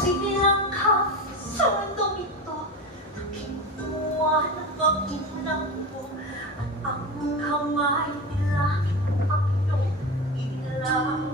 Silang ka sa mundong ito, nakinuha ng magulang mo, at ang kamay nila ang iyong ilaw.